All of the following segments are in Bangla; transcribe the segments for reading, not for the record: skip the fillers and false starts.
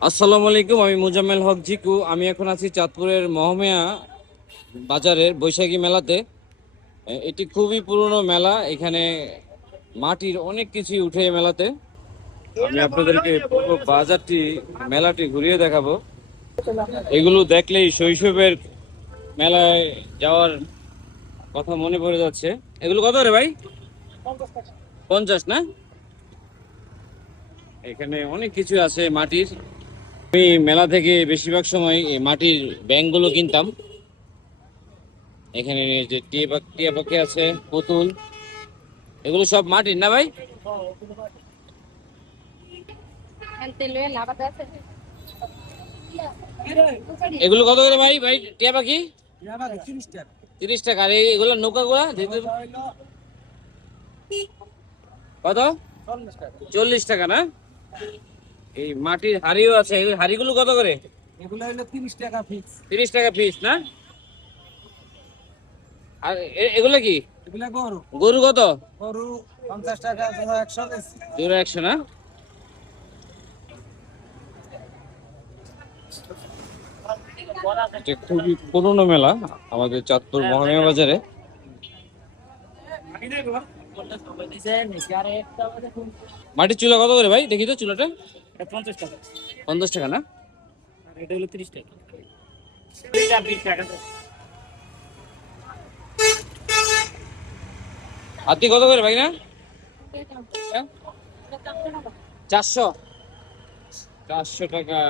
আসসালামু আলাইকুম, আমি মোজাম্মেল হক জিকু। আমি এখন আছি চাঁদপুরের মহমিয়া বাজারের বৈশাখী মেলাতে। এটি খুবই পুরনো মেলা। এখানে মাটির অনেক কিছুই উঠে এই মেলাতে। আমি আপনাদেরকে পুরো বাজারটি, মেলাটি ঘুরিয়ে দেখাবো। এগুলো দেখলেই শৈশবের মেলায় যাওয়ার কথা মনে পড়ে যাচ্ছে। এগুলো কত রে ভাই? 50 না? এখানে অনেক কিছু আছে মাটির। আমি মেলা থেকে বেশিরভাগ সময় এই মাটির ব্যাংকগুলো কিনতাম। এখানে যে টিয়া টিয়া পাখি আছে, পুতুল, এগুলো সব মাটির না ভাই? এগুলো কত করে ভাই? ভাই টিয়া পাখি 30 টাকা। আর এগুলো নৌকা গুলা কত? 40 টাকা না? এই মাটির হাড়িও আছে। এই হাড়িগুলো কত করে? এগুলো হলো 30 টাকা ফিক্স। 30 টাকা পিস না? আর এগুলো কি? এগুলা গরু। গরু কত? গরু 50 টাকা, জোড়া 100 বেশি। জোড়া 100 না? এটা খুবই পুরনো মেলা আমাদের চাঁদপুর মহমিয়া বাজারে। মাটির চুলা কত করে ভাই? দেখি তো চুলাটা। 50 টাকা। 50 টাকা না? আর এটা হলো 30 টাকা। হাতি কত করে ভাই না? 400? 400 টাকা।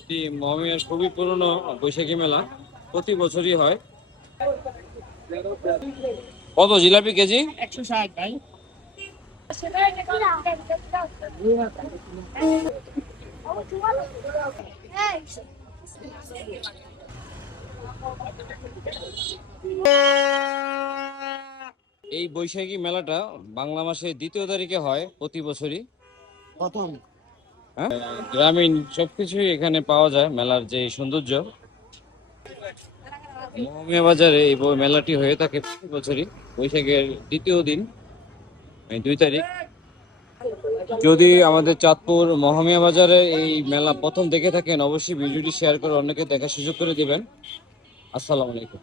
এটি মহামিয়ার খুবই পুরনো বৈশাখী মেলা, প্রতি বছরই হয়। কত জিলাপি কেজি? 160 ভাই। এই বৈশাখী মেলাটা বাংলা মাসের 2য় তারিখে হয় প্রতি বছরই। প্রথম। হ্যাঁ, গ্রামীণ সবকিছুই এখানে পাওয়া যায়। মেলার যে সৌন্দর্য, মহমিয়া বাজারে এই মেলাটি হয়ে থাকে প্রতি বছরই বৈশাখের 2য় দিন, 2 তারিখ। যদি আমাদের চাঁদপুর মহমিয়া বাজারে এই মেলা প্রথম দেখে থাকেন, অবশ্যই ভিডিওটি শেয়ার করে অন্যকে দেখার সুযোগ করে দিবেন। আসসালামু আলাইকুম।